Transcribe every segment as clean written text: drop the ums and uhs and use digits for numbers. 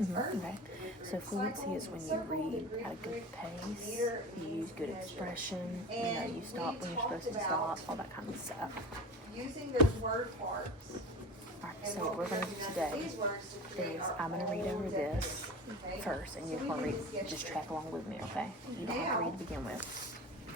Okay. So fluency is when you read at a good pace, you use good expression, you stop when you're supposed to stop, all that kind of stuff. Using those word parts. Alright, so what we're going to do today is I'm going to read over this first, and you're going to read, just track along with me, okay? You don't have to read to begin with.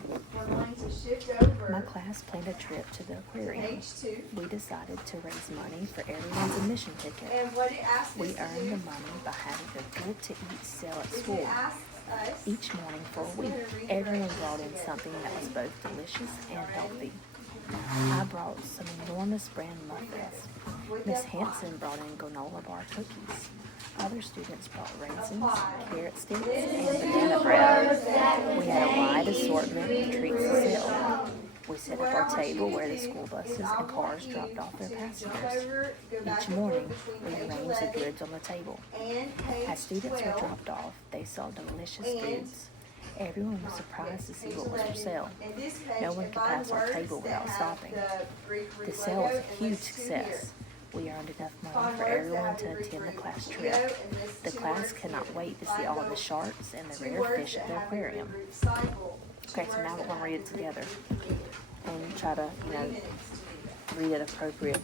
We're going to shift over. My class planned a trip to the aquarium. Page 2. We decided to raise money for everyone's admission ticket. And what it asks us We to earned do, the money by having a good-to-eat sale at is it school. asks us Each morning for a week, everyone brought in something that was both delicious and healthy. I brought some enormous bran muffins. Miss Hanson brought in granola bar cookies. Other students brought raisins, carrot sticks, and banana bread. We had a wide assortment of treats to sell. We set up our table where the school buses and cars dropped off their passengers. Each morning, we arranged the goods on the table. As students were dropped off, they saw delicious foods. Everyone was surprised to see what was for sale. No one could pass our table without stopping. The sale was a huge success. We earned enough money for everyone to attend the class trip. The class cannot wait to see all the sharks and the rare fish at the aquarium. Okay, so now we're going to read it together and try to, read at appropriate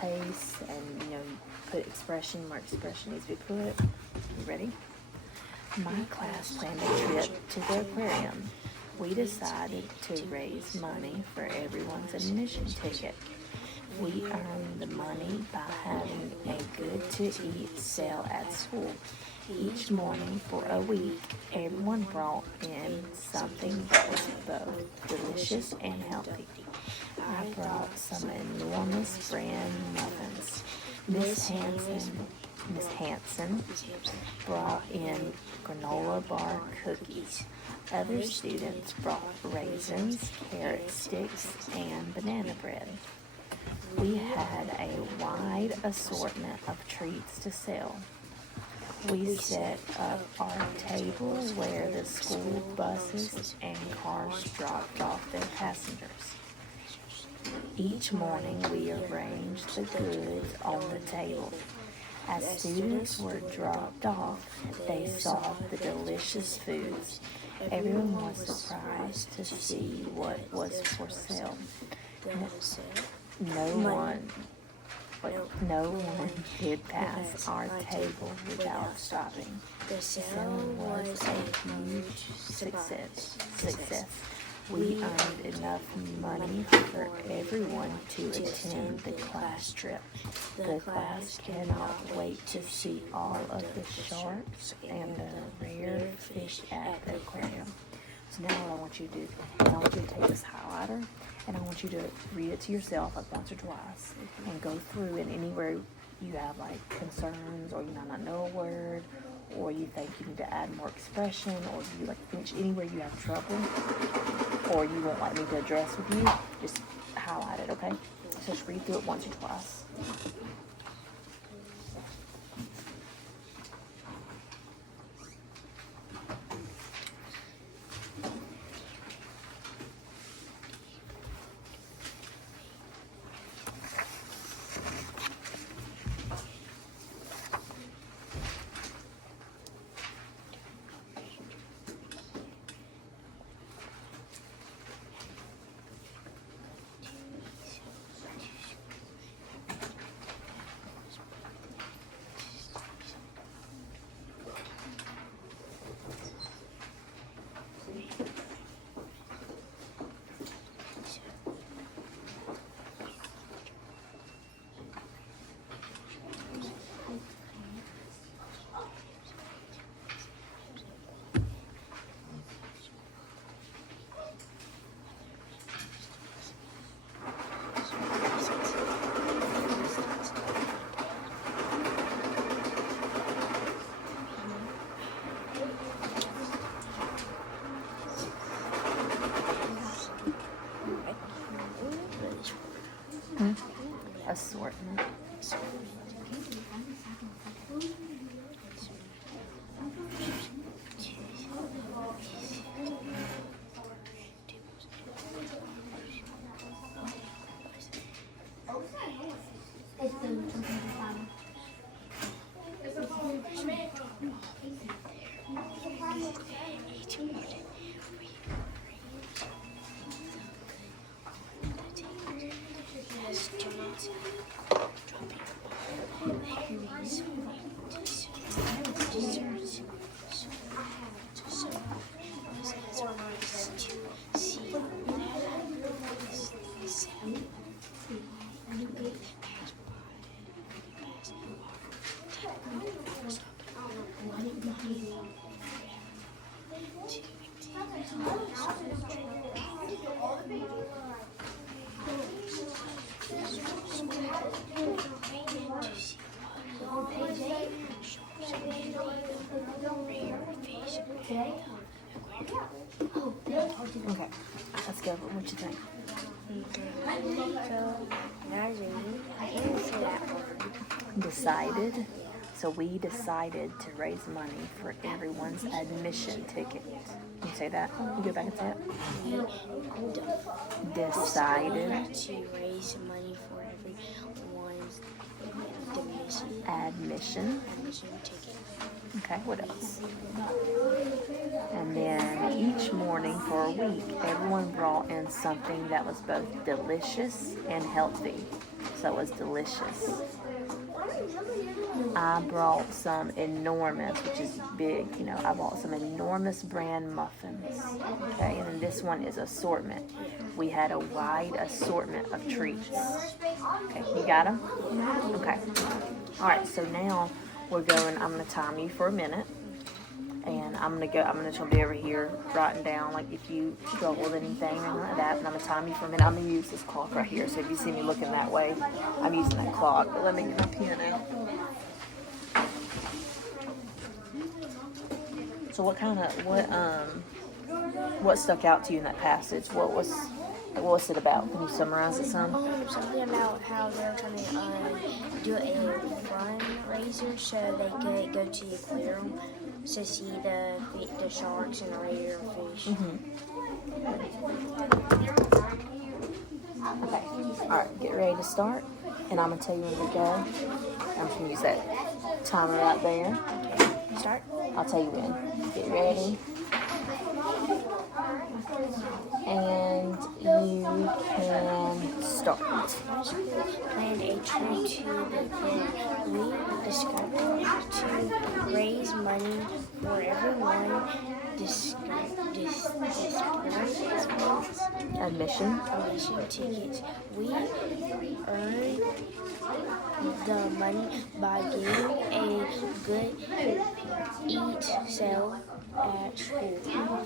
pace and, put expression where expression needs to be put. You ready? My class planned a trip to the aquarium. We decided to raise money for everyone's admission ticket. We earned the money by having a good-to-eat sale at school. Each morning for a week, everyone brought in something that was both delicious and healthy. I brought some enormous bran muffins. Miss Hanson brought in granola bar cookies. Other students brought raisins, carrot sticks, and banana bread. We had a wide assortment of treats to sell. We set up our table where the school buses and cars dropped off their passengers. Each morning we arranged the goods on the table. As students were dropped off, they saw the delicious foods. Everyone was surprised to see what was for sale. No one could pass our table without stopping. The sale was a huge success. We earned enough money for everyone to attend the class trip. The class cannot wait to see all of the sharks and the rare fish at the aquarium. So now what I want you to do, I want you to take this highlighter and I want you to read it to yourself like once or twice and go through and anywhere you have like concerns or you might not know a word or you think you need to add more expression or you like finish anywhere you have trouble or you won't like me to address with you, just highlight it, okay? So just read through it once or twice. Okay, let's go. What you think? Decided. So we decided to raise money for everyone's admission ticket. Can you say that? You go back and say it. Decided to raise money for everyone's admission. admission ticket. Okay, what else? And then each morning for a week, everyone brought in something that was both delicious and healthy. So it was delicious. I brought some enormous, which is big, you know, I bought some enormous bran muffins. Okay, and then this one is assortment. We had a wide assortment of treats. Okay, you got them? Okay. All right, so now we're going, I'm going to time you for a minute. And I'm gonna be over here writing down, like, if you struggle with anything or like that, and I'm gonna time you for a minute. I'm gonna use this clock right here, so if you see me looking that way, I'm using that clock. But let me get my pen out. So what stuck out to you in that passage? What was it about? Can you summarize it some? Something about how they're trying to do a fundraiser so they could go to the aquarium to see the sharks and the rare fish. Okay. All right. Get ready to start, and I'm gonna tell you when to go. I'm just gonna use that timer right there. Start. I'll tell you when. Get ready. And you can start. Planned a trip to the fair. We discovered to raise money for everyone. Admission Tickets. We earned the money by getting a good eat sale at school.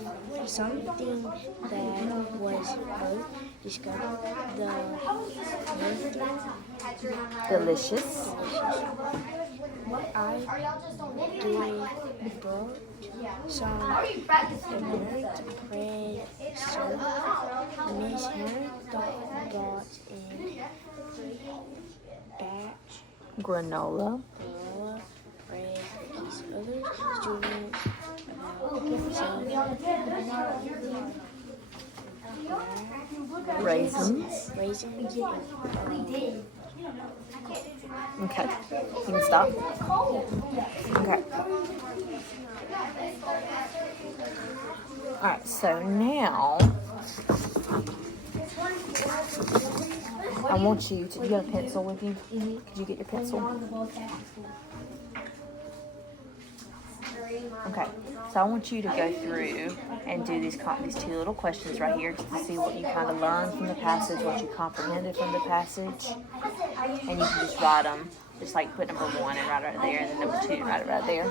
Something that was both discovered the delicious. I brought some emerald bread syrup. Miss Hannah brought in batch Granola. bread cookies. Other students Raisins. raisins. Okay. You can stop. Okay. Alright, so now I want you to, you got a pencil with you? Did you get your pencil? Okay, so I want you to go through and do these two little questions right here just to see what you kind of learned from the passage, what you comprehended from the passage, and you can just write them, just like put number 1 and write it right there, and then number 2 and write it right there.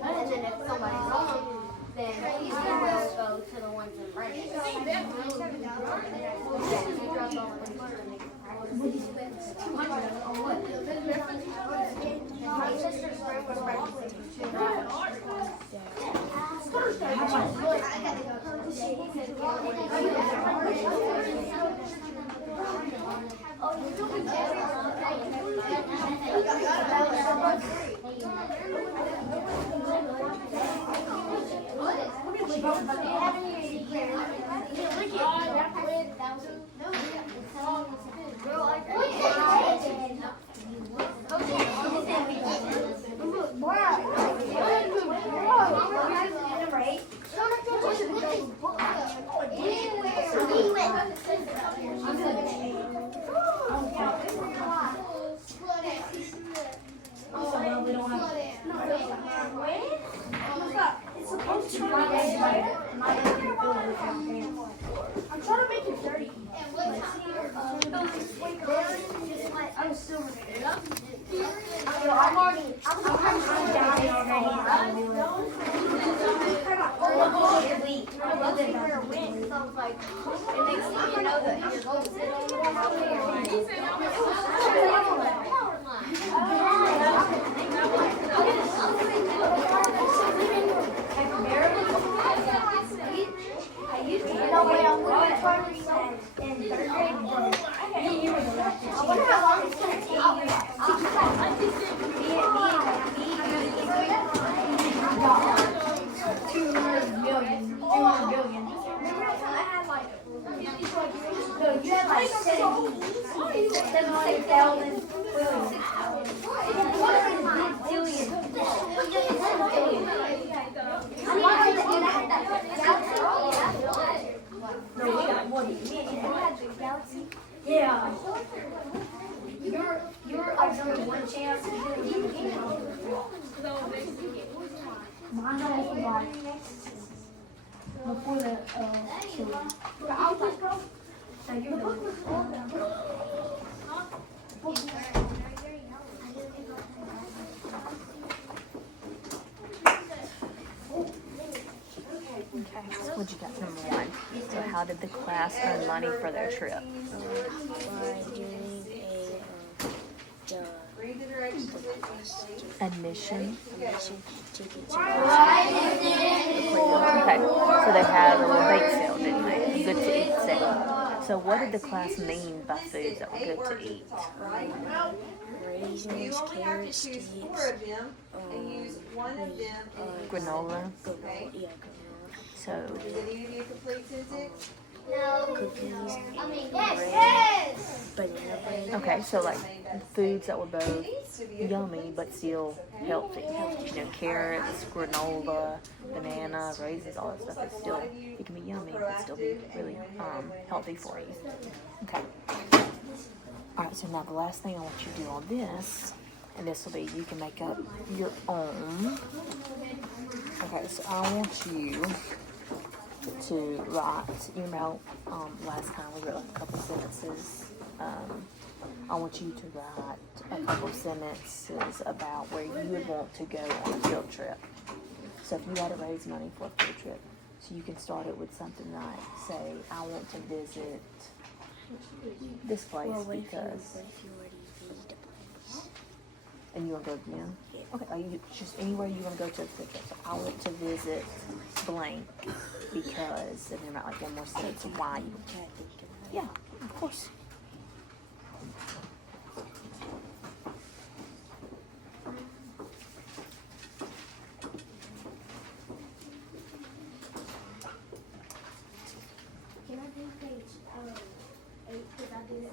And then if somebody's home, then he's going to go to the ones in practice. My sister's friend was pregnant. I'm trying to make it dirty. I'm still I'm already down already. I love it. And next thing you know that you're going to sit in third grade. I wonder how long it's going to take you. 200 million. Remember I had like, no, you had like 76,000 billion. No, we got more than Galaxy. Yeah. You're like only one chance to get it. Mine was like before the so you're Okay, so what'd you got number one? So how did the class earn money for their trip? By doing Read the directions with me, please. Admission. ticket Okay, so they had a little bake sale, didn't they? A good to eat sale. So what did the class mean by foods that were good to eat? Right? raisins, You only have carrots, to choose sticks, 4 of them and use one of them in each. Granola. Okay. yeah, granola, So Did any of you complete Susie? cookies, Yes! banana bread. okay, so like foods that were both yummy but still healthy. You know, carrots, granola, banana, raisins, all that stuff is still, it can be yummy but still be really healthy for you. Okay. Alright, so now the last thing I want you to do on this, and this will be, you can make up your own. Okay, so I want you to write, you know, last time we wrote a couple sentences. I want you to write a couple sentences about where you would want to go on a field trip. So if you had to raise money for a field trip, so you can start it with something like, say, I want to visit this place Well, what if because, you already visit a place? and you want to go again? Yeah. Okay, you just anywhere you want to go to a field trip. So I want to visit blank because, and then write like one more sentence of why you. Try to think of that. Yeah, of course. Can I do page 8 because I did it?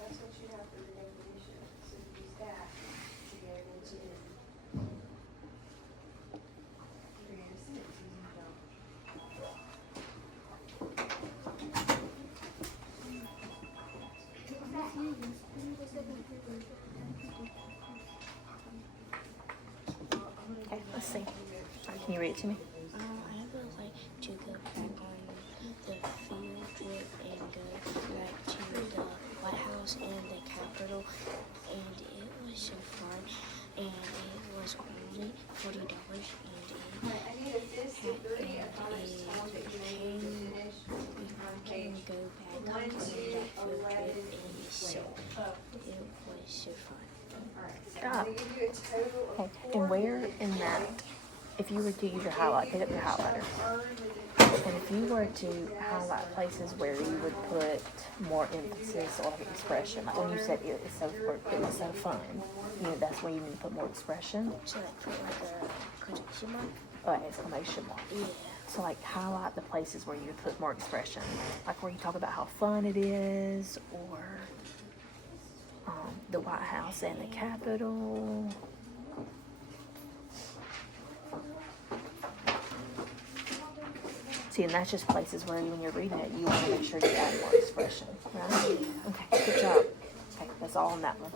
That's what you have for the definition, so you use that to go into. Okay, let's see. Can you read it to me? I would like to go back on the field trip and go back to the White House and the Capitol, and it was so fun, and it was only $40, and I need a fifty-three, I thought it was one that you need to finish. we can go back on that field trip, and so it was so fun. Alright, so Stop. I'm gonna give you a total of Okay, four. and where in that, if you were to use your highlight, pick up your highlighter. And if you were to highlight places where you would put more emphasis or expression, like when you said it was so fun, you know, that's where you need to put more expression, So like put like a quotation mark. exclamation mark. Yeah. So like highlight the places where you would put more expression, like where you talk about how fun it is, or the White House and the Capitol. See, and that's just places where when you're reading it, you want to make sure you add more expression, right? Okay, good job. Okay, that's all on that one.